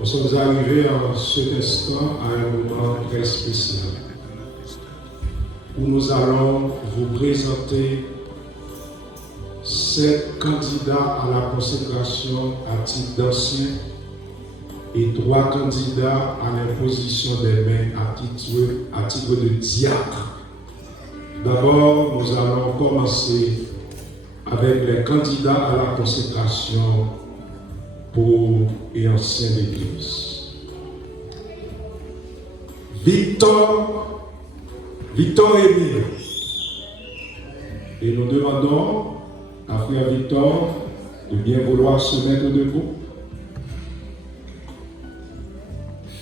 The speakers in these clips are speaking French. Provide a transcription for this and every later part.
Nous sommes arrivés en cet instant à un moment très spécial où nous allons vous présenter 7 candidats à la consécration à titre d'ancien et 3 candidats à l'imposition des mains à titre de diacre. D'abord, nous allons commencer avec les candidats à la consécration pour et ancien d'Église. Victor Émile. Et nous demandons à frère Victor de bien vouloir se mettre debout.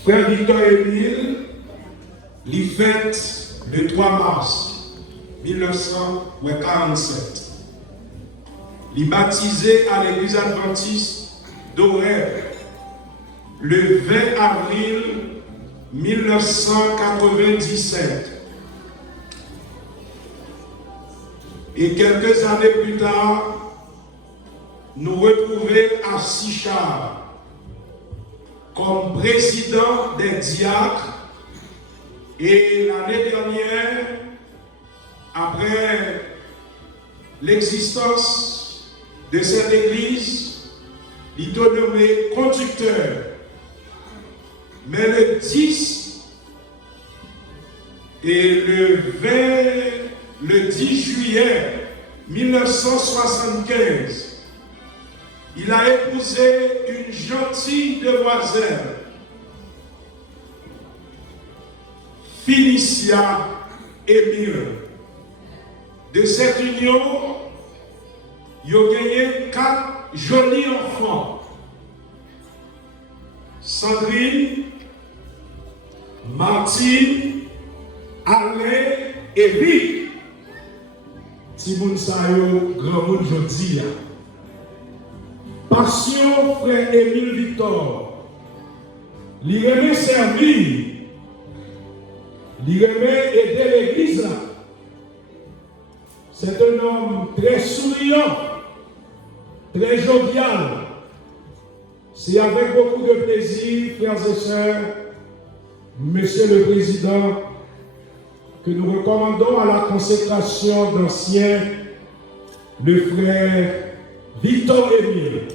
Frère Victor Émile, il fête le 3 mars 1947. Il est baptisé à l'église adventiste d'Orève le 20 avril 1997. Et quelques années plus tard, nous retrouvons à Sichard comme président des diacres. Et l'année dernière, après l'existence de cette église, il est nommé conducteur. Mais le 10 et le 10 juillet 1975, il a épousé une gentille demoiselle, Félicia Émile. De cette union, il a gagné 4 jolis enfants. Sandrine, Martine, Alain et Vic. Timoun Sayo, grand monde jodi. Passion, frère Émile Victor. Il aimait servir. Il aimait aider l'église là. C'est un homme très souriant, très jovial. C'est avec beaucoup de plaisir, frères et sœurs, Monsieur le Président, que nous recommandons à la consécration d'anciens le frère Victor Émile.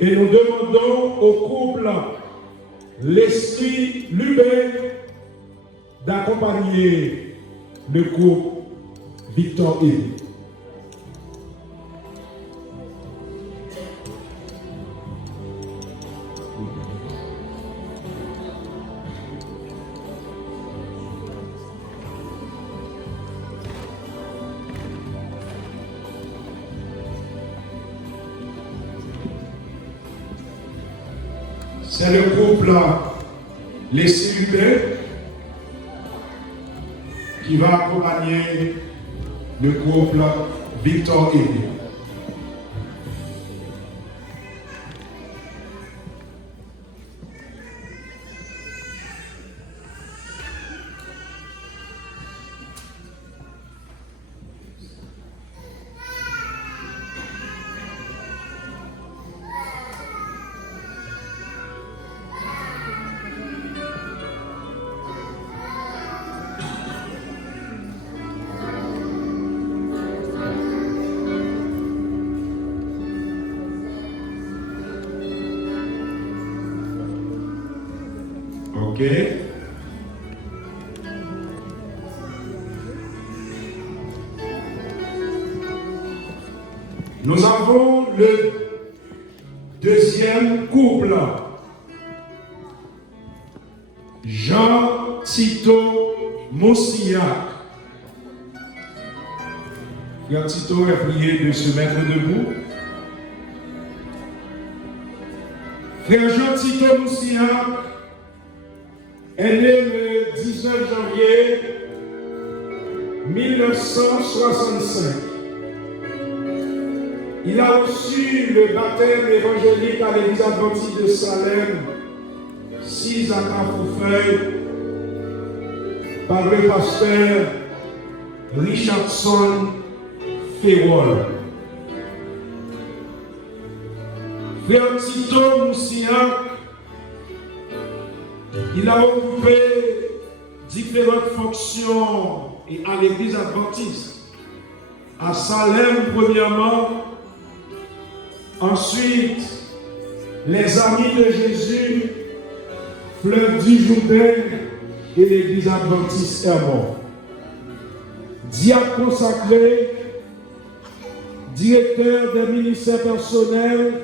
Et nous demandons au couple l'Esprit Lubin d'accompagner le couple Victor Émile. C'est le couple Les Célibés qui va accompagner le couple Victor Émile. Ok. Nous avons le deuxième couple. Jean Tito Moussiak. Frère Tito est prié de se mettre debout. Frère Jean Tito Moussiak est né le 19 janvier 1965. Il a reçu le baptême évangélique à l'église adventiste de Salem, 6 à Carrefourfeuille, par le pasteur Richardson Ferrol. Frère Tito Moussiak Il a occupé différentes fonctions et à l'église adventiste. À Salem, premièrement. Ensuite, les Amis de Jésus, Fleuve du Jourdain et l'église adventiste Hermon. Diacre consacré, directeur des ministères personnels,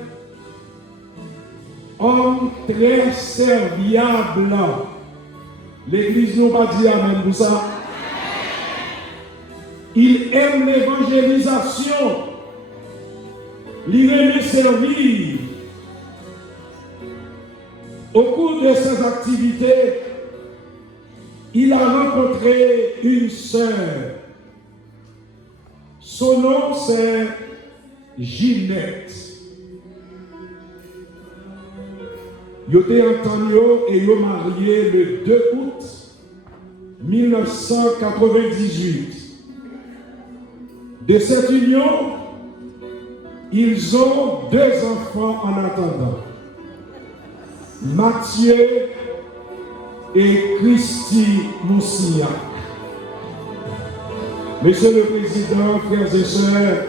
homme très serviable. L'église n'a pas dit amen pour ça. Il aime l'évangélisation. Il aime servir. Au cours de ses activités, il a rencontré une sœur. Son nom, c'est Ginette. Ils étaient entendus et ils ont marié le 2 août 1998. De cette union, ils ont 2 enfants en attendant. Mathieu et Christy Moussia. Monsieur le Président, frères et sœurs,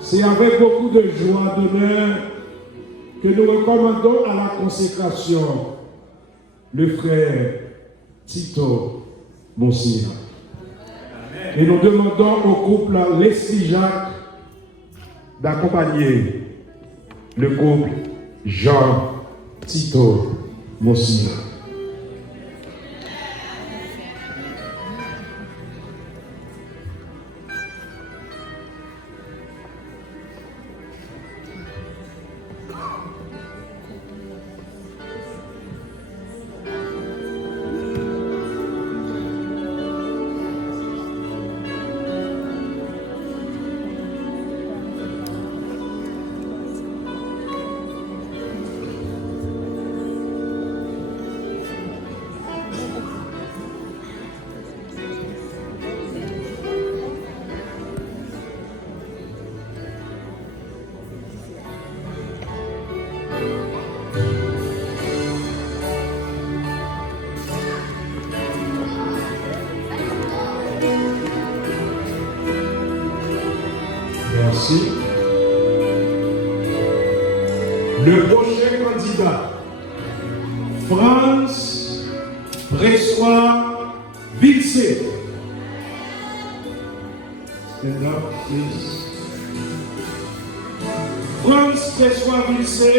c'est avec beaucoup de joie, d'honneur que nous recommandons à la consécration le frère Tito Moussia. Et nous demandons au couple Leslie Jacques d'accompagner le couple Jean Tito Moussia. Merci. Le prochain candidat, France Bressois Vilsé. Stand up, please. France Bressois Vilsé,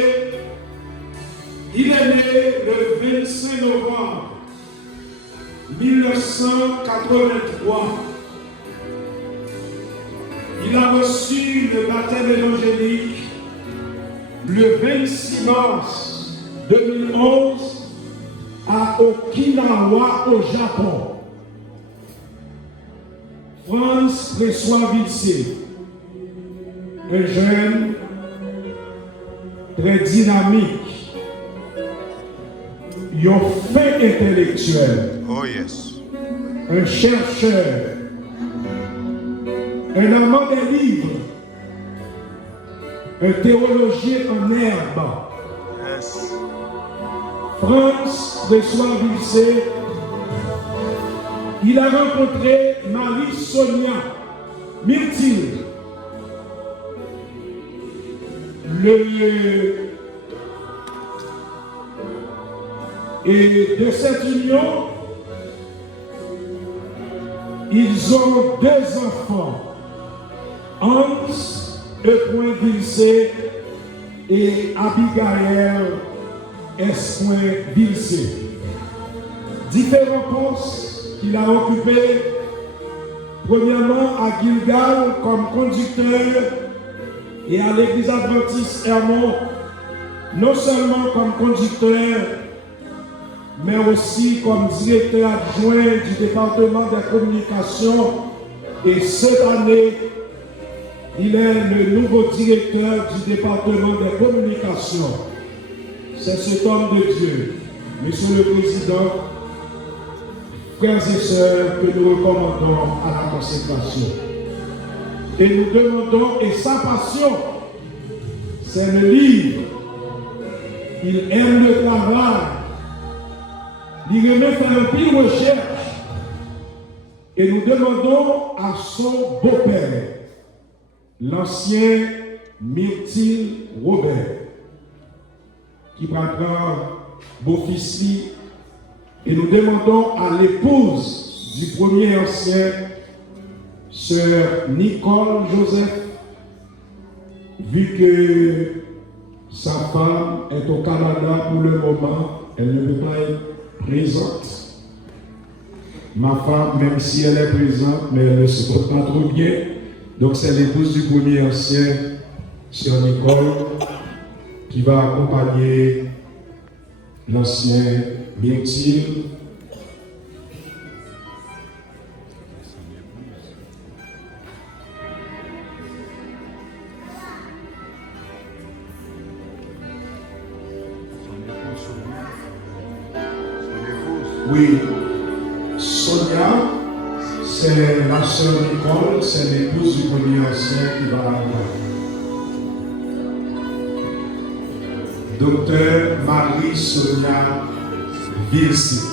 il est né le 25 novembre 1983. Il a reçu le baptême évangélique le 26 mars 2011 à Okinawa au Japon. France Bressois Vilsé, un jeune très dynamique, un fin intellectuel, oh yes, un chercheur, un amant des livres, un théologien en herbe. yes. France Bressois Vilsé, il a rencontré Marie-Sonia Myrtille. Et de cette union, ils ont 2 enfants. Hans E. Vilsé et Abigail S. Vilsé. Différents postes qu'il a occupés, premièrement à Gilgal comme conducteur et à l'église adventiste Hermon, non seulement comme conducteur, mais aussi comme directeur adjoint du département des communications. Et cette année, il est le nouveau directeur du département des communications. C'est cet homme de Dieu, Monsieur le Président, frères et sœurs, que nous recommandons à la consécration. Et nous demandons, et sa passion, c'est le livre. Il aime le travail. Il remet faire un pile recherche et nous demandons à son beau-père, l'ancien Myrtille Robert, qui prendra beau-fils, et nous demandons à l'épouse du premier ancien, sœur Nicole Joseph, vu que sa femme est au Canada pour le moment, elle ne peut pas être présente. Ma femme, même si elle est présente, mais elle ne se porte pas trop bien. Donc c'est l'épouse du premier ancien, sœur Nicole, qui va accompagner l'ancien Myrtille. Oui, Sonia, c'est la sœur Nicole, c'est l'épouse du premier ancien qui va l'accompagner. Docteur Marie-Sonia Vilsi.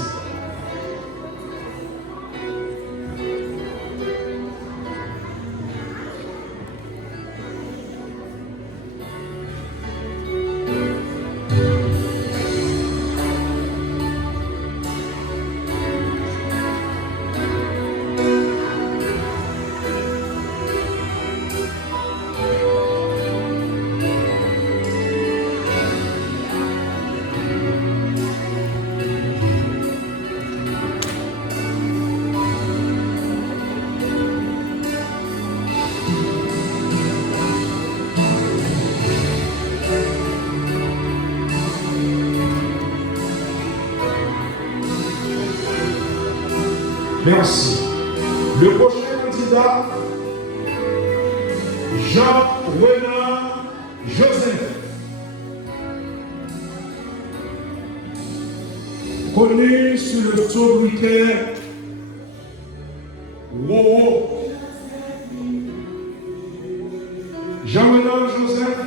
Merci. Le prochain candidat, Jean-Renard Joseph, connu sous le sobriquet Wowo. Jean-Renard Joseph,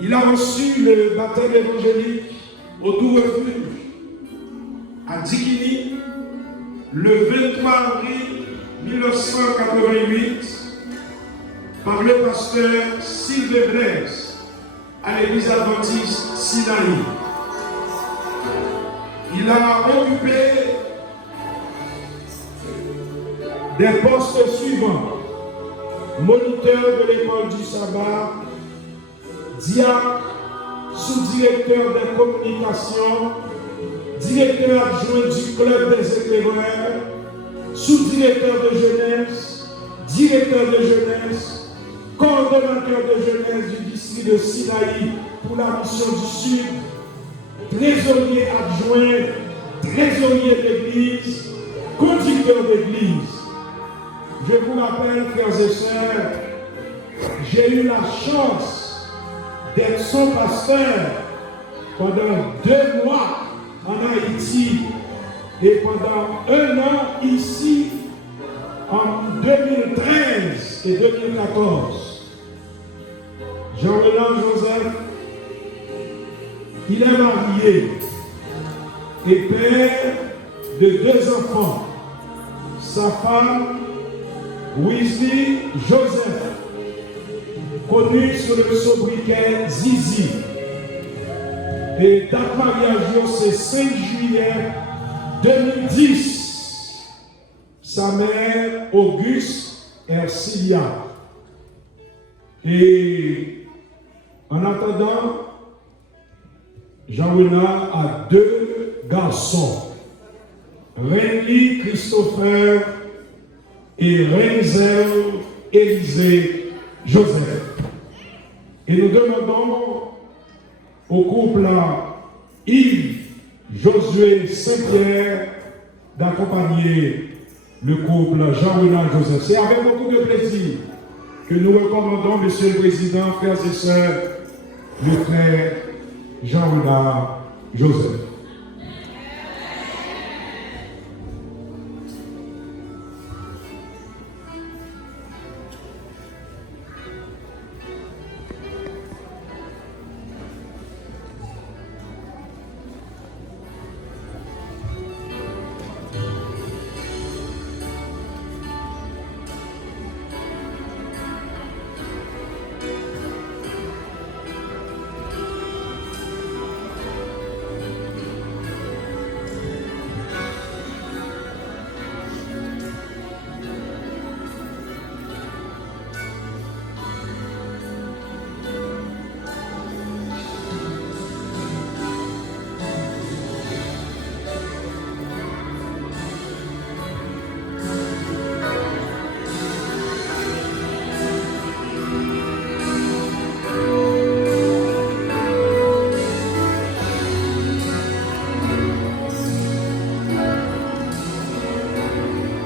il a reçu le baptême évangélique au Doux Refuge à Dikini le 23 avril 1988 par le pasteur Sylvain Blaise à l'église adventiste Sinaï. Il a occupé des postes suivants: moniteur de l'école du sabbat, diacre, sous-directeur des communications, directeur adjoint du club des éclaireurs, sous-directeur de jeunesse, directeur de jeunesse, coordonnateur de jeunesse du district de Sinaï pour la mission du Sud, trésorier adjoint, trésorier d'église, conducteur d'église. Je vous rappelle, frères et sœurs, j'ai eu la chance d'être son pasteur pendant 2 mois en Haïti et pendant 1 an ici en 2013 et 2014. Jean-Renard Joseph, il est marié et père de 2 enfants. Sa femme, Wesley Joseph, connu sous le sobriquet Zizi. Et date mariage, c'est 5 juillet 2010. Sa mère, Auguste Ercilia. Et en attendant, Jean-Renard a 2 garçons, Rémi Christopher et Renzel Élisée Joseph. Et nous demandons au couple Yves Josué Saint-Pierre d'accompagner le couple Jean-Renard Joseph. C'est avec beaucoup de plaisir que nous recommandons, Monsieur le Président, frères et sœurs, le frère Jean-Renard Joseph.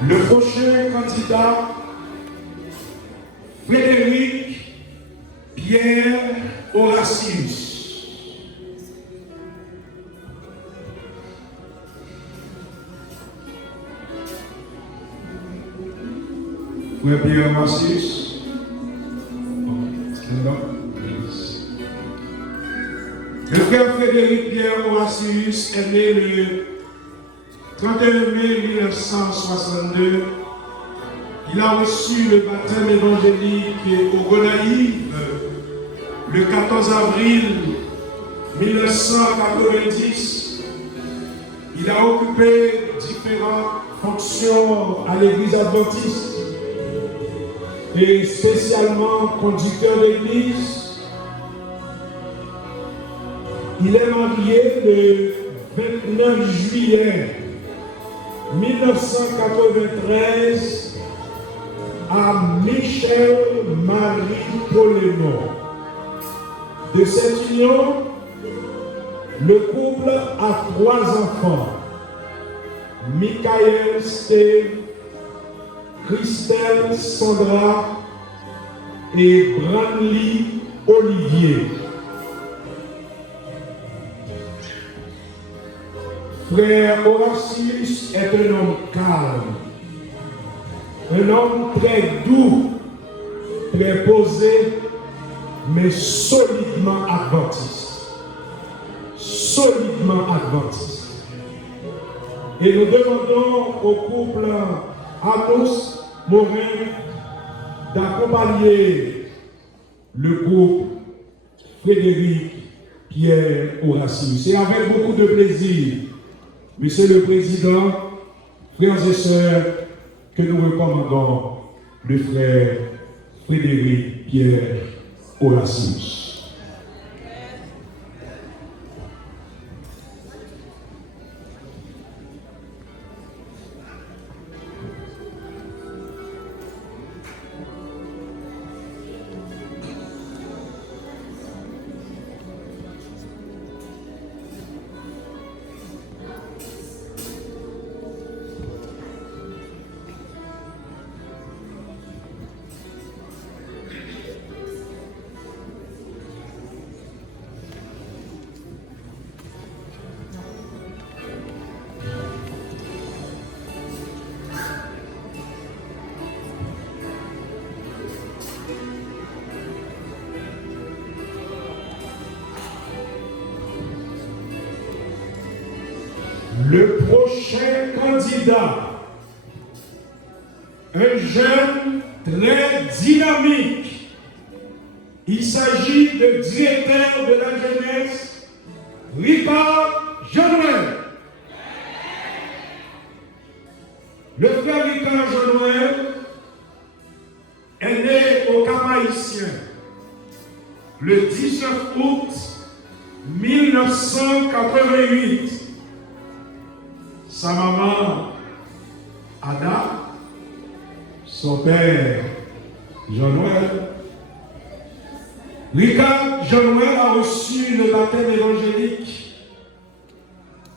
Le prochain candidat, Frédéric Pierre Horatius. Frère Pierre Horatius. Stand up, please. Le frère Frédéric Pierre Horatius est né le 31 mai 1962. Il a reçu le baptême évangélique au Gonaïves le 14 avril 1990. Il a occupé différentes fonctions à l'église adventiste et spécialement conducteur d'église. Il est marié le 29 juillet 1993 à Michel Marie Polémon. De cette union, le couple a 3 enfants: Michael Steve, Christelle Sandra et Branly Olivier. Frère Horatius est un homme calme, un homme très doux, très posé, mais solidement adventiste. Solidement adventiste. Et nous demandons au couple Amos Morin d'accompagner le couple Frédéric Pierre Horatius. C'est avec beaucoup de plaisir, Monsieur le Président, frères et sœurs, que nous recommandons le frère Frédéric Pierre Horatius. Le prochain candidat, un jeune très dynamique. Il s'agit du directeur de la jeunesse, Ricard Jean-Noël. Le frère Ricard Jean-Noël est né au Cap-Haïtien le 19 août 1988. Sa maman, Ada, son père, Jean-Noël. Ricard Jean-Noël a reçu le baptême évangélique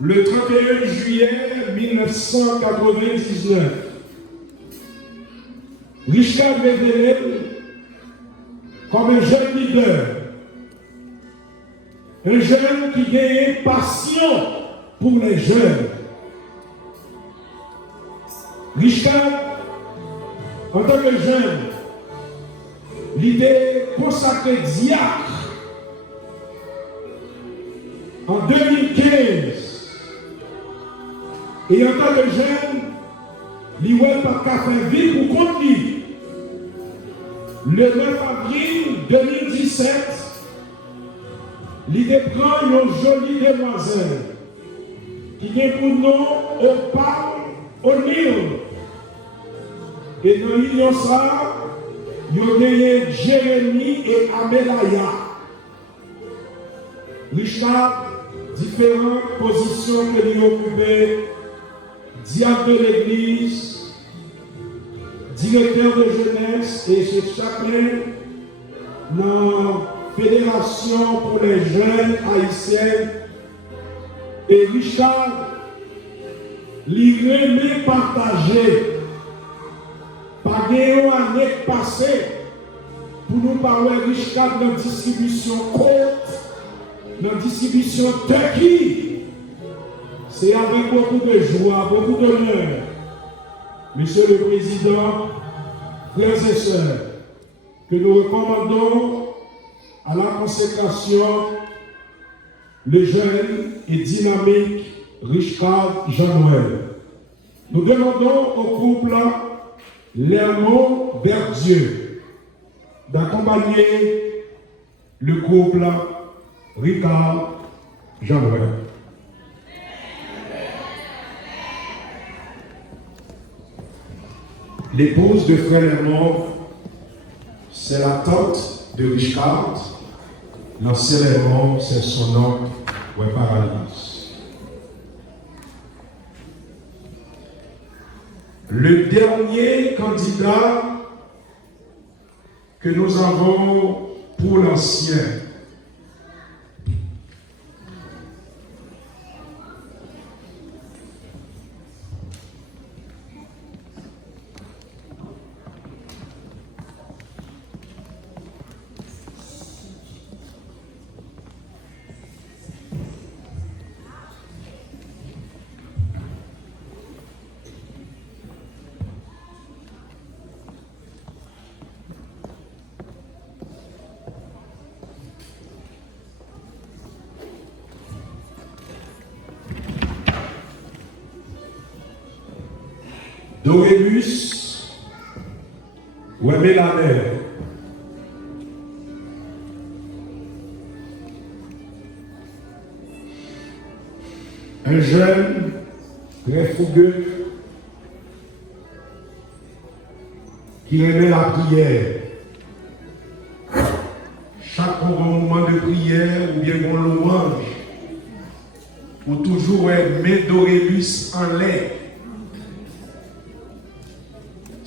le 31 juillet 1999. Richard révélé comme un jeune leader, un jeune qui gagne passion pour les jeunes. Richard, en tant que jeune, l'idée consacrée diacre en 2015. Et en tant que jeune, l'IWEL par café vie pour compte lui. Le 9 avril 2017, l'idée prend une jolie demoiselle qui vient pour nous au parc O'Neill. Et dans l'union ça, il y a Jérémy et Amelaya. Richard, différentes positions que lui occupait, diacre de l'église, directeur de jeunesse et chez chacun dans la Fédération pour les jeunes haïtiens. Et Richard, l'irrémé partagé Pas une année passée pour nous parler riche cadre dans la distribution côte, dans la distribution Turquie. C'est avec beaucoup de joie, beaucoup d'honneur, Monsieur le Président, frères et sœurs, que nous recommandons à la consécration le jeune et dynamique Richard Jean-Noël. Nous demandons au couple Lermont Berdieu d'accompagner le couple Richard Jean-Noël. L'épouse de frère Lermont, c'est la tante de Richard. L'ancien Lermont, c'est son oncle, ouais, Paralyse. Le dernier candidat que nous avons pour l'ancien, Dorébus Wemelaner. Un jeune très fougueux qui aimait la prière. Chaque moment de prière ou bien bon louange, ou toujours aimer Dorébus en l'air.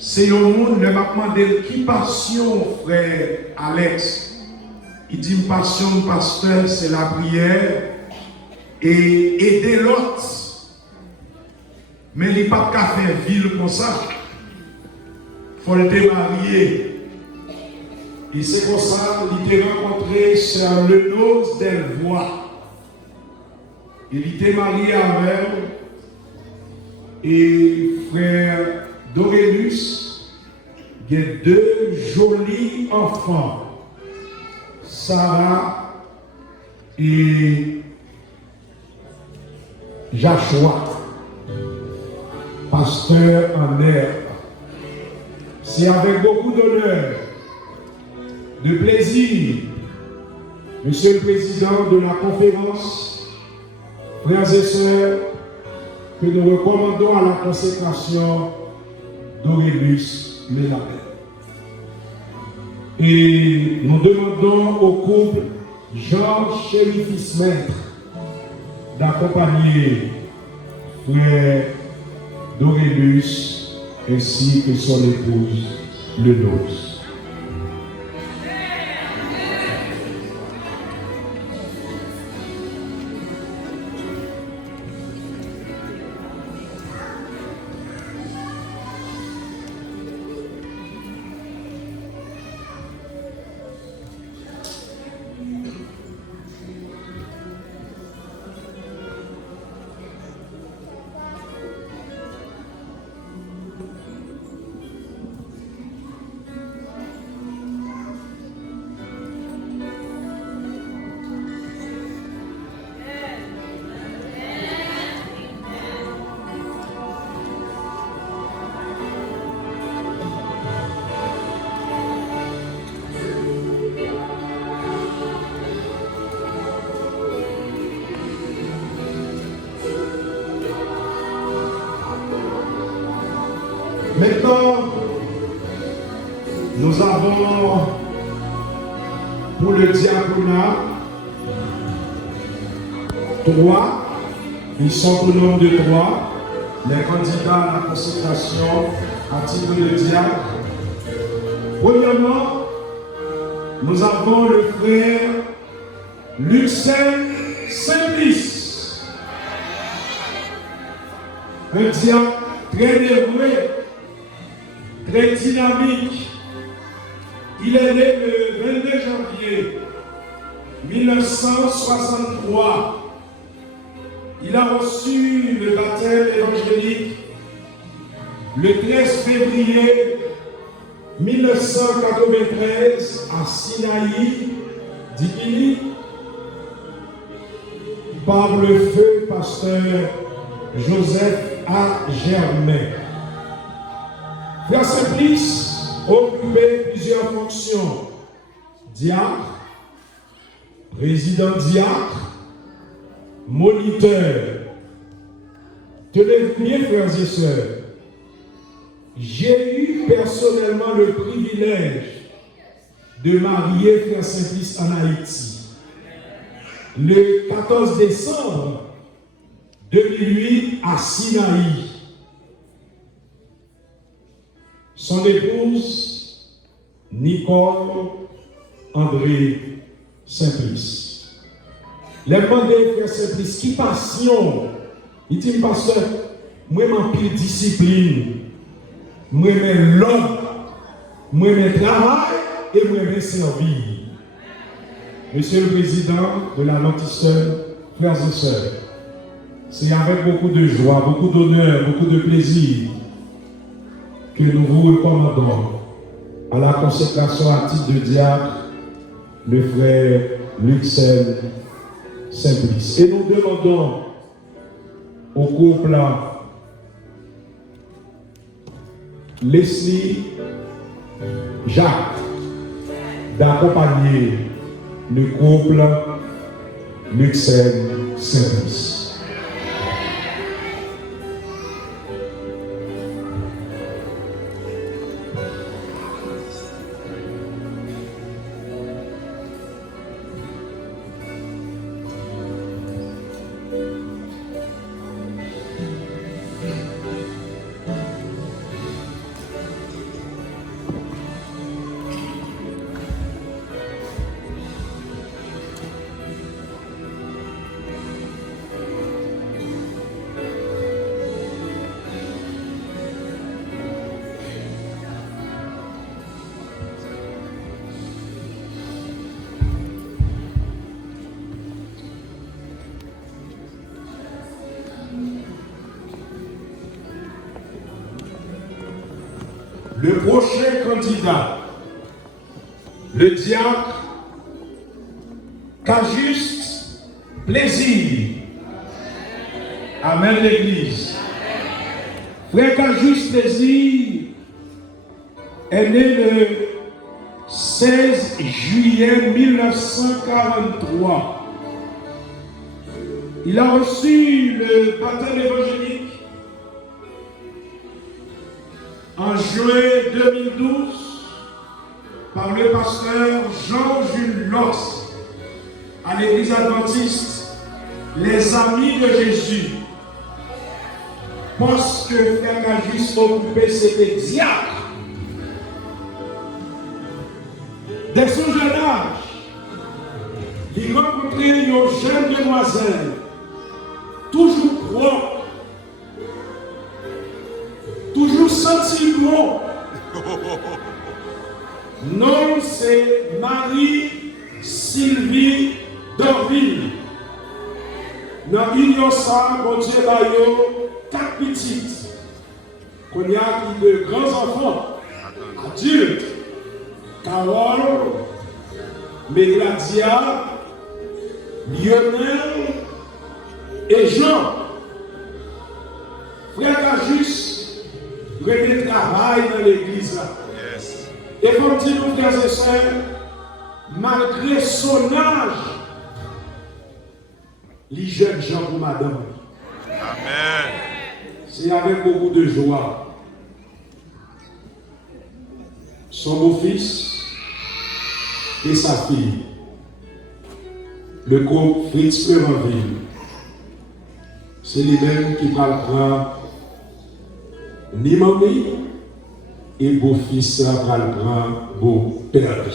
C'est un monde qui m'a demandé qui passion, frère Alex. Il dit passion, pasteur, c'est la prière et aider l'autre. Mais il n'y a pas qu'à faire ville comme ça. Il faut le démarier. Et c'est comme ça qu'il a rencontré sur le nose d'Elvoie. Il était marié avec et frère Dorélus, il y a deux jolis enfants, Sarah et Joshua, pasteur en herbe. C'est avec beaucoup d'honneur, de plaisir, Monsieur le Président de la conférence, frères et sœurs, que nous recommandons à la consécration Dorébus Melaner. Et nous demandons au couple Georges Chérifis-Maître d'accompagner frère Dorébus ainsi que son épouse le nôtre. Maintenant, nous avons pour le diaconat 3, ils sont au nombre de 3, les candidats à la consécration à titre de diacre. Premièrement, nous avons le frère Lucien Simplice, un diacre très dévoué, très dynamique. Il est né le 22 janvier 1963. Il a reçu le baptême évangélique le 13 février 1993 à Sinaï, Dikini, par le feu pasteur Joseph A. Germain. Frère Simplice occupait plusieurs fonctions: diacre, président diacre, moniteur. Tenez-vous bien, frères et sœurs, j'ai eu personnellement le privilège de marier Frère Simplice en Haïti. Le 14 décembre 2008 à Sinaï. Son épouse, Nicole André Simplice. Les demandé Frère Simplice, qui passion? Il dit, pasteur, moi, ma pile discipline. Moi, mes l'homme, moi, mes travail et moi, mes servir. Monsieur le Président de la Lantisseur, frères et sœurs, c'est avec beaucoup de joie, beaucoup d'honneur, beaucoup de plaisir que nous vous recommandons à la consécration à titre de diacre le frère Luxel Simplice. Et nous demandons au couple Leslie Jacques d'accompagner le couple Luxel Simplice. Le prochain candidat, le diacre Cajuste Plaisir. Amen l'Église. Frère Cajuste Plaisir est né le 16 juillet 1943. Il a reçu le baptême évangélique en juin 2012 par le pasteur Jean-Jules Lox à l'église adventiste Les Amis de Jésus. Parce que Frère Cajuste occupait cet diacre. Dès son jeune âge, il rencontrait une jeune demoiselle, toujours propre, toujours senti bon. Non, c'est Marie-Sylvie Dorville. Dans l'union ça, mon Dieu, là, 4 petites. Qu'on y a de grands enfants, adultes. Carole, Mégladia, Lionel et Jean. Frère Cajuste remet travail dans l'église là. Yes. Et comme dit nos frères et sœurs, malgré son âge, les jeunes gens pour madame. Amen. C'est avec beaucoup de joie. Son beau-fils et sa fille, le couple Fritz Clémentville, c'est lui-même qui va prendre ni mamie et beau-fils va prendre beau-père.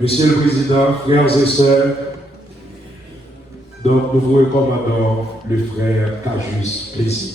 Monsieur le Président, frères et sœurs, donc nous vous recommandons le frère Cajuste Plaisir.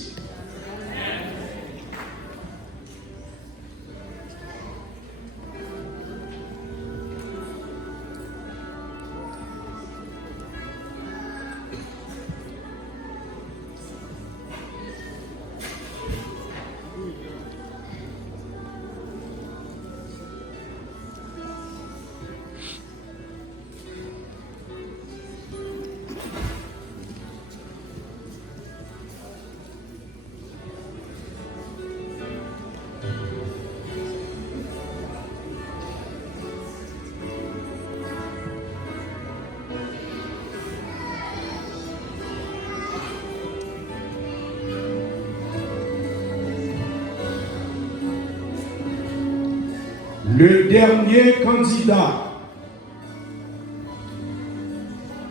Le dernier candidat,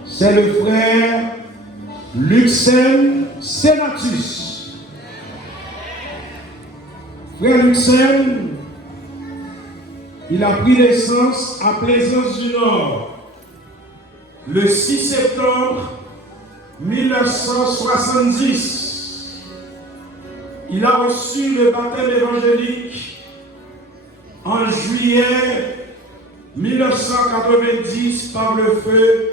c'est le frère Luxem Senatus. Frère Luxem, il a pris naissance à Plaisance du Nord le 6 septembre 1970. Il a reçu le baptême évangélique en juillet 1990 par le feu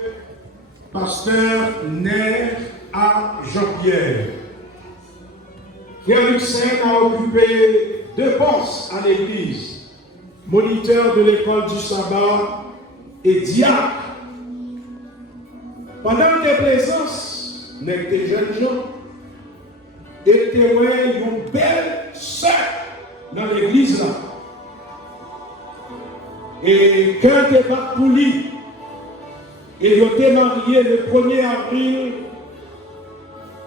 pasteur Nair à Jean-Pierre. Frère Luxem a occupé 2 postes à l'église, moniteur de l'école du sabbat et diacre. Pendant tes présences, avec tes jeunes gens, et tes une belle sœur dans l'église là. Et quand tu es pas pour lui, et ils ont été mariés le 1er avril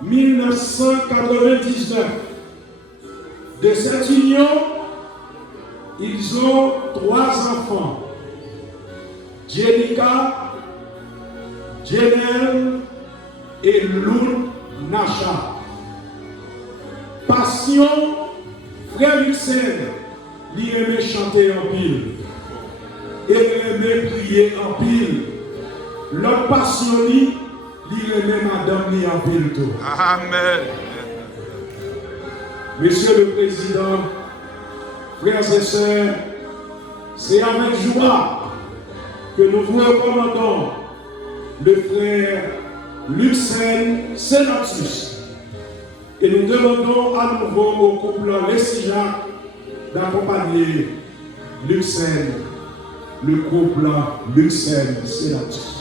1999. De cette union, ils ont 3 enfants. Jenica, Jenel et Loun Nacha. Passion, frère Luxem, il aimait chanter en pile. Il aimait prier en pile. L'homme passionné, il aimait madame ni en pile tout. Amen. Monsieur le Président, frères et sœurs, c'est avec joie que nous vous recommandons le frère Luxem Senatus. Et nous demandons à nouveau au couple Lessie-Jacques d'accompagner Luxem, le couple Luxem Senatus.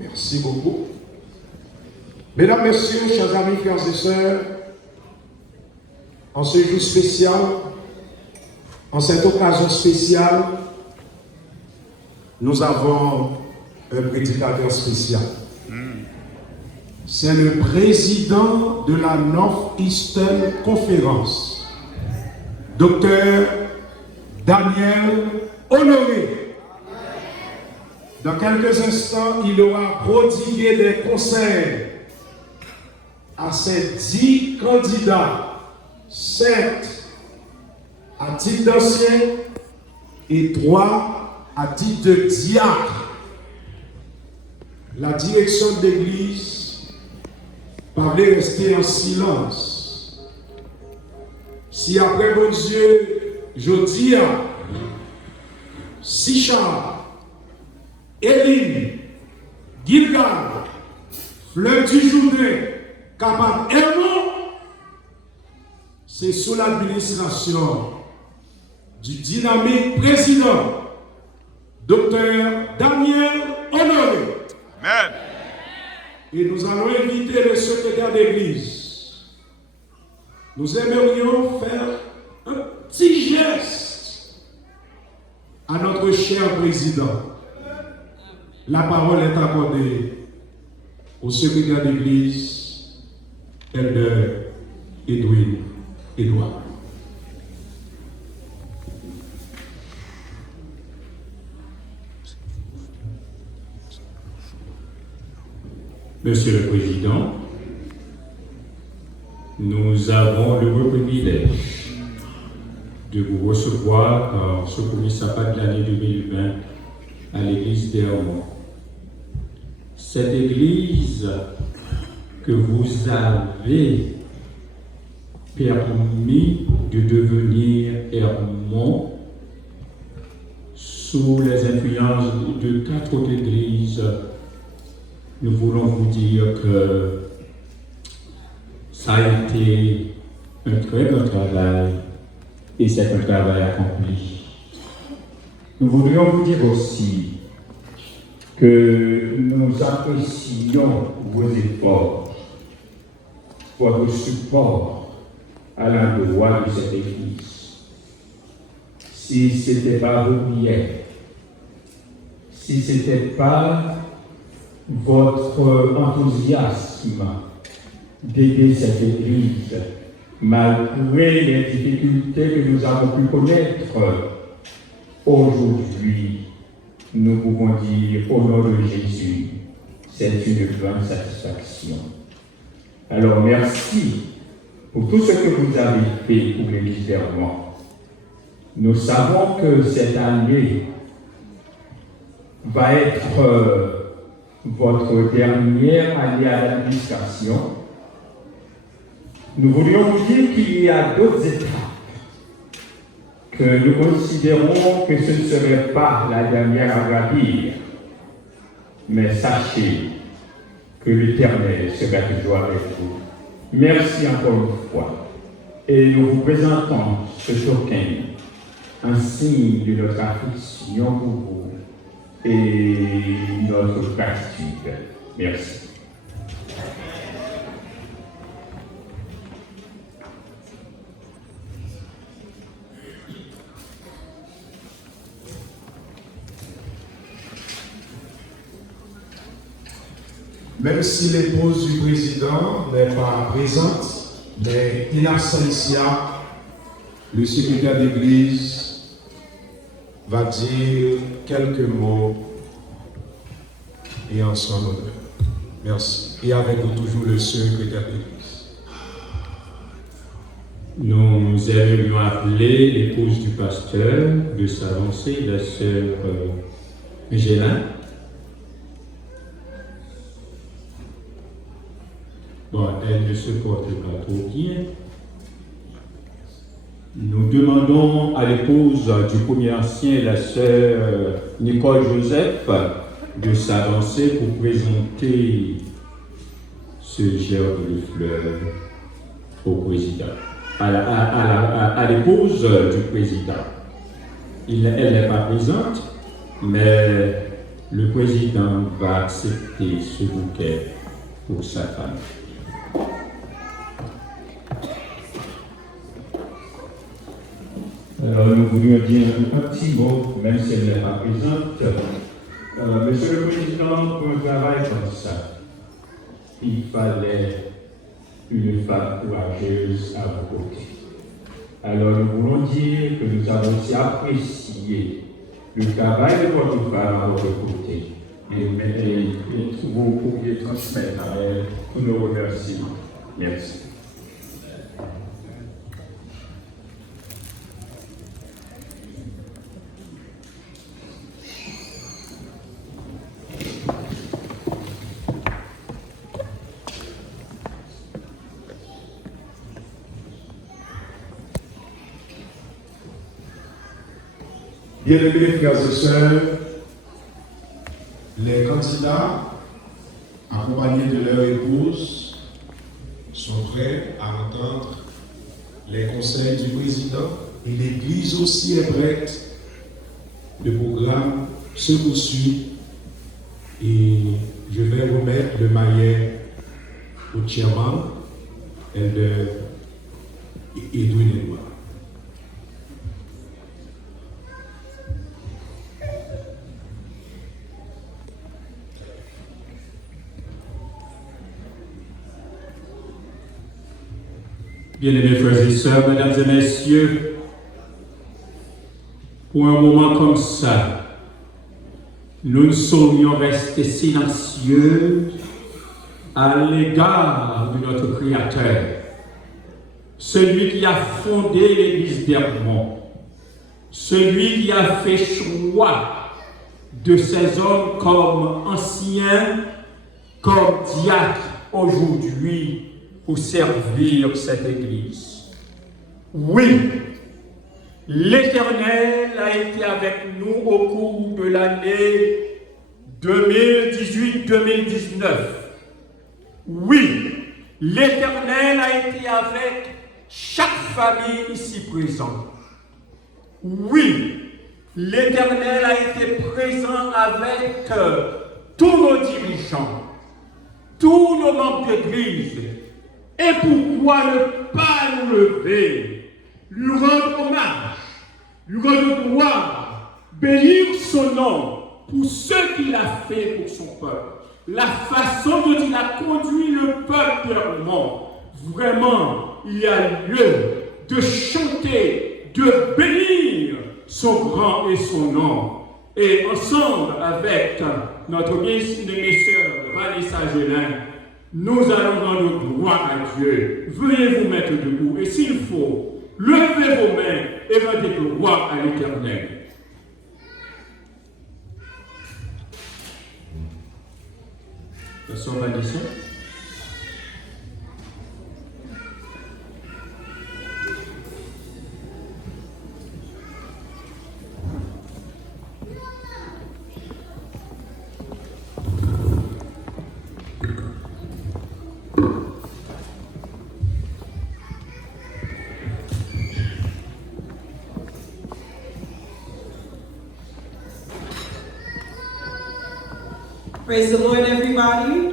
Merci beaucoup. Mesdames, Messieurs, chers amis, frères et sœurs, en ce jour spécial, en cette occasion spéciale, nous avons un prédicateur spécial. C'est le président de la Northeastern Conference, Dr. Daniel Honoré. Dans quelques instants, il aura prodigué des conseils à ces 10 candidats, 7 à titre d'ancien et 3 à titre de diacre. La direction de l'église parlait rester en silence. Si après mon Dieu, je dis à Sichard, Eline, Gilgal, Fleur du Jourdain, capable et non, c'est sous l'administration du dynamique président, Dr. Daniel Honoré. Amen. Et nous allons inviter le secrétaire d'église. Nous aimerions faire un petit geste à notre cher président. La parole est accordée au secrétaire d'église, Elder Edwin Edouard. Monsieur le Président, nous avons le privilège de vous recevoir en ce premier sabbat de l'année 2020 à l'église d'Hermont. Cette église que vous avez permis de devenir Hermont sous les influences de 4 autres églises, nous voulons vous dire que ça a été un très bon travail et c'est un travail accompli. Nous voudrions vous dire aussi que nous apprécions vos efforts, votre support à l'endroit de cette Église. Si ce n'était pas vos prières, si ce n'était pas votre enthousiasme d'aider cette Église, malgré les difficultés que nous avons pu connaître, aujourd'hui, nous pouvons dire au nom de Jésus, c'est une grande satisfaction. Alors merci pour tout ce que vous avez fait pour l'Église d'Hermont. Nous savons que cette année va être votre dernière année à l'administration. Nous voulions vous dire qu'il y a d'autres étapes que nous considérons que ce ne serait pas la dernière à gravir. Mais sachez que l'Éternel sera toujours avec vous. Merci encore une fois. Et nous vous présentons ce token, un signe de notre affection pour vous et notre gratitude. Merci. Même si l'épouse du président n'est pas présente, mais in absentia, le secrétaire d'église va dire quelques mots et en son honneur. Merci. Et avec vous toujours le secrétaire d'église. Nous aimerions appeler l'épouse du pasteur de s'avancer, la sœur Gélin. Bon, elle ne se porte pas trop bien. Nous demandons à l'épouse du premier ancien, la sœur Nicole Joseph, de s'avancer pour présenter ce gerbe de fleurs au président, à l'épouse du président. Elle n'est pas présente, mais le président va accepter ce bouquet pour sa femme. Alors, nous voulions dire un petit mot, même si elle n'est pas présente. Monsieur le Président, pour un travail comme ça, il fallait une femme courageuse à vos côtés. Alors, nous voulons dire que nous avons aussi apprécié le travail de votre femme à votre côté. Et vous pourriez transmettre à elle tous nos remerciements. Merci. Bien-aimés frères et sœurs, les candidats, accompagnés de leur épouse, sont prêts à entendre les conseils du président et l'Église aussi est prête. Le programme se poursuit et je vais remettre le maillet au chairman Elder Edwin Edouard. Bien-aimés frères et sœurs, mesdames et messieurs, pour un moment comme ça, nous ne saurions rester silencieux à l'égard de notre Créateur, celui qui a fondé l'Église d'Hermont, celui qui a fait choix de ces hommes comme anciens, comme diacres aujourd'hui, pour servir cette Église. Oui, L'Éternel a été avec nous au cours de l'année 2018-2019. Oui, l'Éternel a été avec chaque famille ici présente. Oui, l'Éternel a été présent avec tous nos dirigeants, tous nos membres d'église. Et pourquoi ne pas nous lever, lui rendre hommage, lui rendre gloire, bénir son nom pour ce qu'il a fait pour son peuple, la façon dont il a conduit le peuple vers le monde. Vraiment, il y a lieu de chanter, de bénir son grand et son nom. Et ensemble avec notre bien-aimée sœur Vanessa Gelin, nous allons rendre gloire à Dieu. Veuillez vous mettre debout et s'il faut, levez vos mains et rendez gloire à l'Éternel. Sœur Vanessa. Praise the Lord, everybody.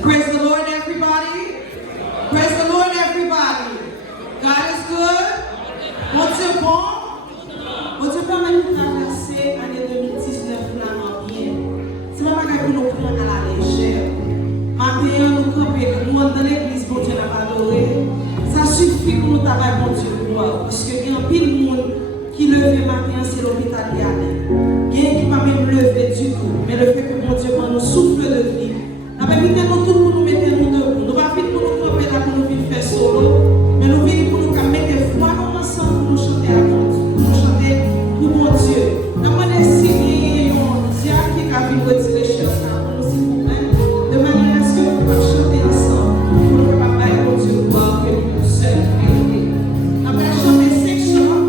Praise the Lord, everybody. Praise the Lord, everybody. God is good. Mon Dieu bon. Mon Dieu permet de traverser l'année 2019 bien. C'est pas que nous prenons à la légère. Maintenant, nous camper, nous dans l'église, bon Dieu n'a pas adoré. Ça suffit pour nous travailler, bon Dieu, parce que il y a un pile monde qui lève matin, c'est l'hôpital qui allait. Il y a qui ne va même lever du tout, mais le fait que mon Dieu nous souffle de vie. Nous avons invité nous tous pour nous mettre nous debout. Nous ne pas venir pour nous camper là pour nous venir faire solo, mais nous venons pour nous mettre foi ensemble pour nous chanter à Dieu, pour nous chanter pour mon Dieu. Nous avons décidé un diable qui a vu retirer les choses pour nous, s'il vous plaît, de manière à ce que nous puissions chanter ensemble pour nous préparer mon Dieu voir que nous sommes vérité. Nous avons chanté 5 chants.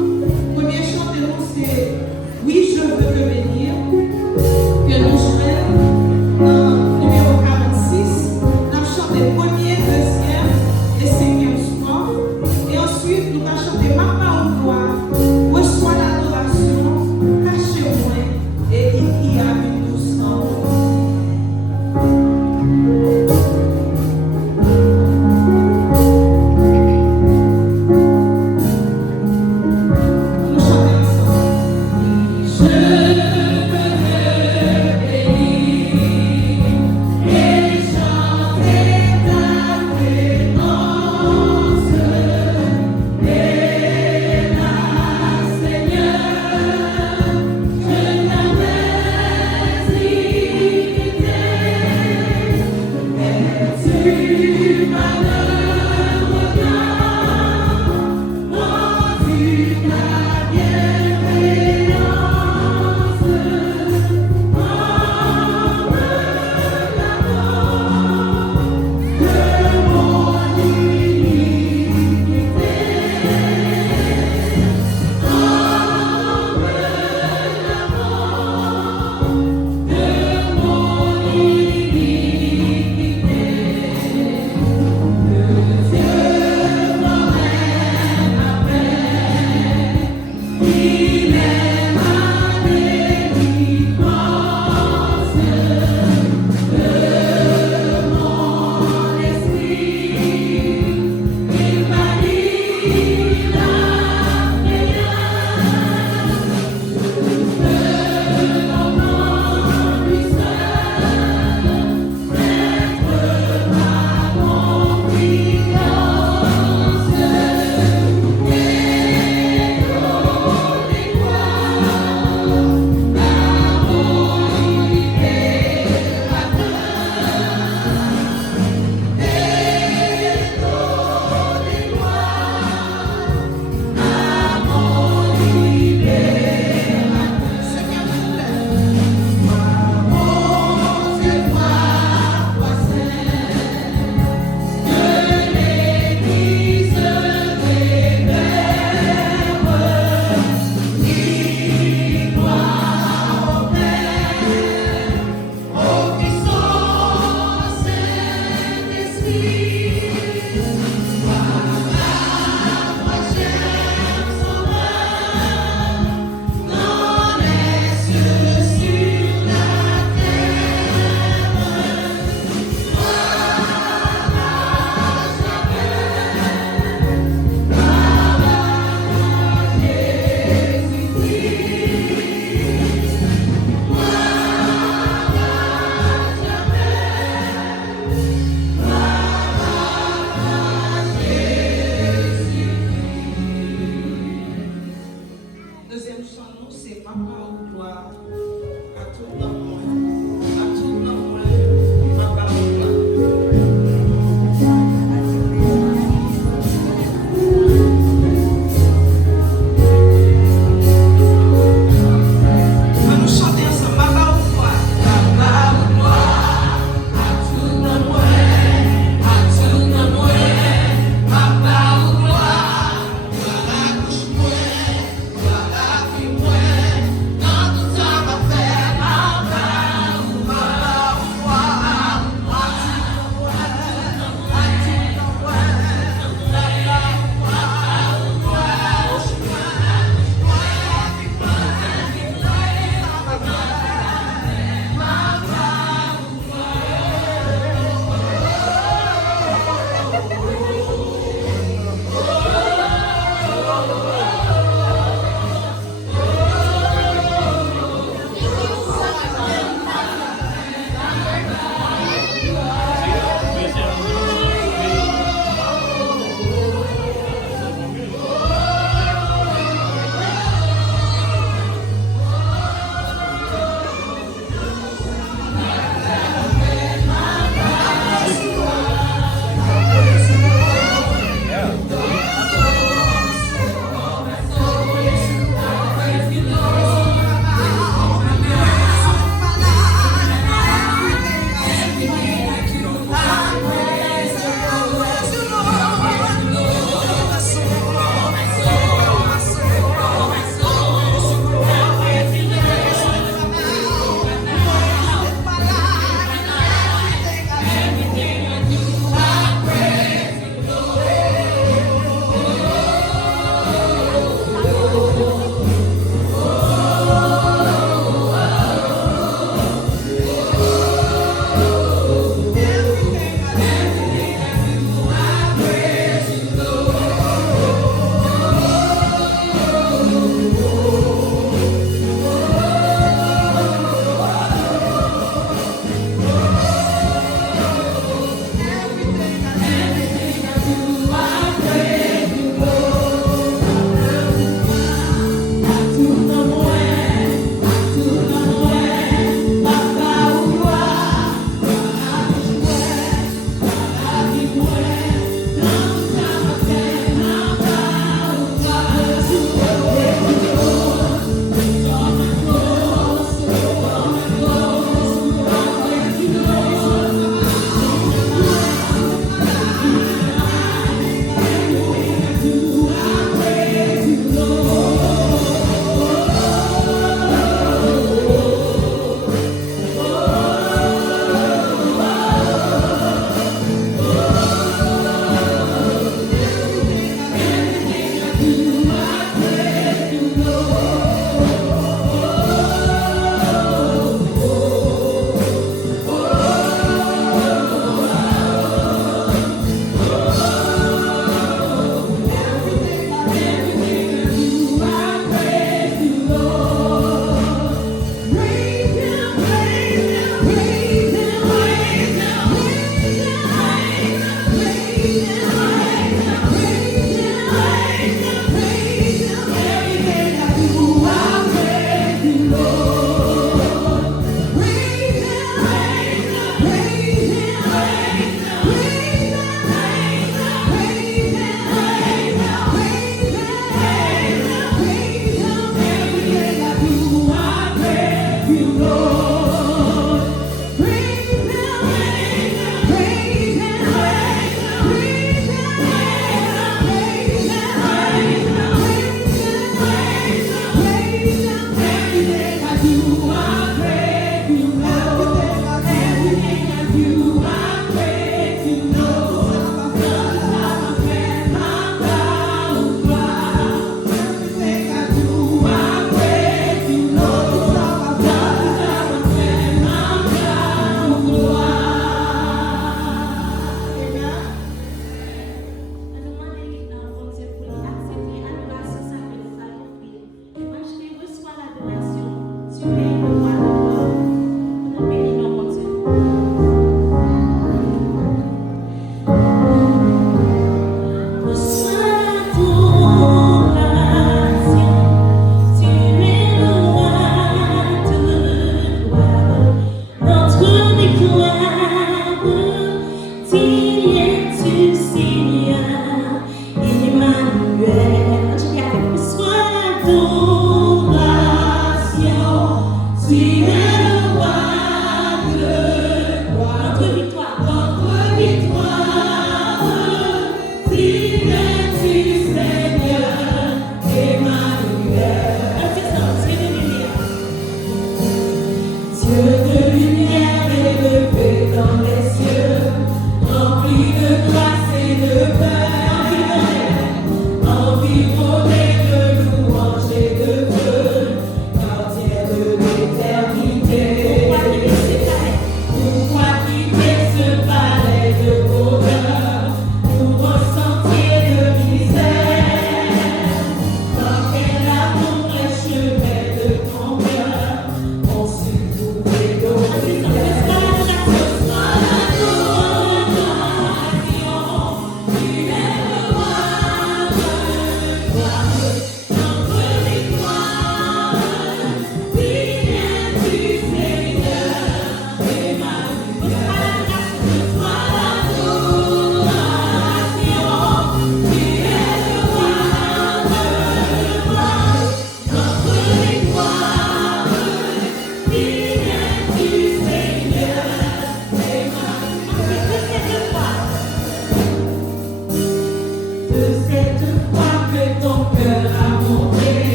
Premier chant de nous c'est oui, je veux te bénir, que nous jouons dans numéro 46.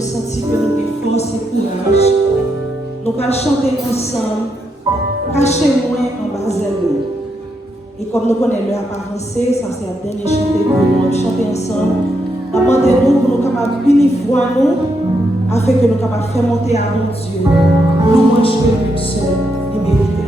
Senti que nous avons force et courage. Nous allons chanter ensemble, cachez-moi en bas de l'eau. Et comme nous connaissons l'heure à avancer, ça c'est la dernière chanter pour nous. Chanter ensemble. Demandez-nous pour nous capables d'unir voix nous, afin que nous capables faire monter à mon Dieu. Nous mangeons une seule et mériter.